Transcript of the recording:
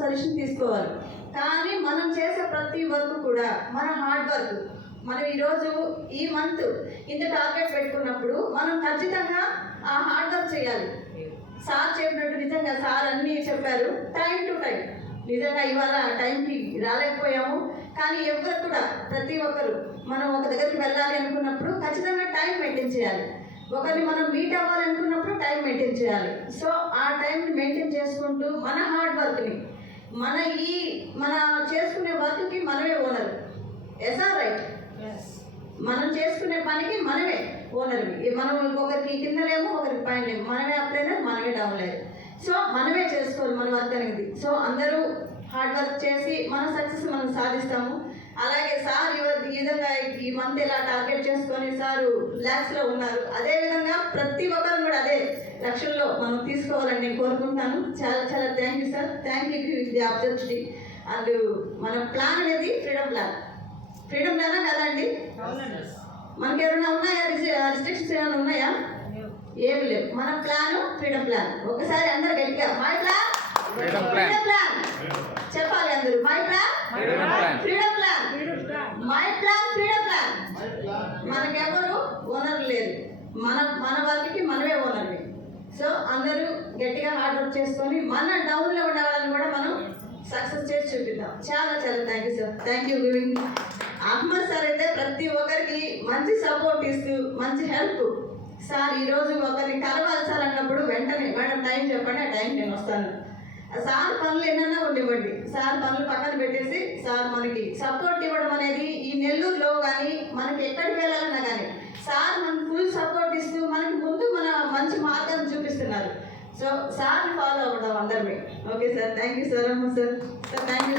Suggestion తీసుకోవాలి. కానీ మనం చేసే ప్రతి వర్క్ కూడా మన హార్డ్ వర్క్. మనం ఈరోజు ఈ మంత్ ఇంత టార్గెట్ పెట్టుకున్నప్పుడు మనం ఖచ్చితంగా ఆ హార్డ్ వర్క్ చేయాలి. సార్ చెప్పినట్టు నిజంగా సార్ అన్నీ చెప్పారు, టైం టు టైం. నిజంగా ఇవాళ టైంకి రాలేకపోయాము, కానీ ఎవరు కూడా ప్రతి ఒక్కరు మనం ఒక దగ్గరికి వెళ్ళాలి అనుకున్నప్పుడు ఖచ్చితంగా టైం మెయింటైన్ చేయాలి. ఒకరిని మనం మీట్ అవ్వాలనుకున్నప్పుడు టైం మెయింటైన్ చేయాలి. సో ఆ టైంని మెయింటైన్ చేసుకుంటూ మన హార్డ్ వర్క్ని మన చేసుకునే వర్క్కి మనమే ఓనర్. Yes are right? మనం చేసుకునే పనికి మనమే ఓనర్వి. మనం ఇంకొకరికి కింద లేము, ఒకరికి పైన లేము. మనమే అప్ లేదు, మనమే డౌన్ లేదు. సో మనమే చేసుకోవాలి మన వర్క్ అనేది. సో అందరూ హార్డ్ వర్క్ చేసి మన సక్సెస్ మనం సాధిస్తాము. అలాగే సార్ ఈ విధంగా ఈ మంత్ ఇలా టార్గెట్ చేసుకొని సార్ ల్యాక్స్లో ఉన్నారు. అదేవిధంగా ప్రతి ఒక్కరు కూడా అదే లక్షల్లో మనం తీసుకోవాలని నేను కోరుకుంటున్నాను. చాలా చాలా thank you sir. Thank you the opportunity. And మన ప్లాన్ అనేది ఫ్రీడమ్ ప్లానా కదండి? మనకి ఏమైనా ఉన్నాయా? రిస్ట్రిక్షన్స్ ఏమైనా ఉన్నాయా? ఏమి లేవు. మన ప్లాన్ ఫ్రీడమ్ ప్లాన్. ఒకసారి అందరు గట్టిగా మై ప్లాన్ ఫ్రీడమ్ ప్లాన్ చెప్పాలి అందరూ. My plan freedom plan, my plan freedom plan. మనకెవరు ఓనర్ లేరు, మన వర్క్కి మనమే ఓనర్వి. సో అందరూ గట్టిగా హార్డ్ వర్క్ చేసుకొని మన డౌన్లో ఉన్న వాళ్ళని కూడా మనం సక్సెస్ చేసి చూపిద్దాం. చాలా చాలా thank you sir. Thank you giving. Ahmed sir అయితే ప్రతి ఒక్కరికి మంచి సపోర్ట్ ఇస్తూ మంచి హెల్ప్. సార్ ఈరోజు ఒకరిని కలవాలి సార్ అన్నప్పుడు వెంటనే మేడం టైం చెప్పండి, ఆ టైం నేను వస్తాను. సార్ పనులు ఎన్నన్నా ఉండివ్వండి, సార్ పనులు పక్కన పెట్టేసి సార్ మనకి సపోర్ట్ ఇవ్వడం అనేది ఈ నెల్లూరులో కానీ మనకి ఎక్కడికి వెళ్ళాలన్నా కానీ సార్ మనకు ఫుల్ సపోర్ట్ ఇస్తూ మనకి ముందు మన మంచి మార్గాన్ని చూపిస్తున్నారు. సో సార్ని ఫాలో అవ్వడం అందరినీ. Okay sir, thank you sir. అమ్మ సార్, థ్యాంక్ యూ.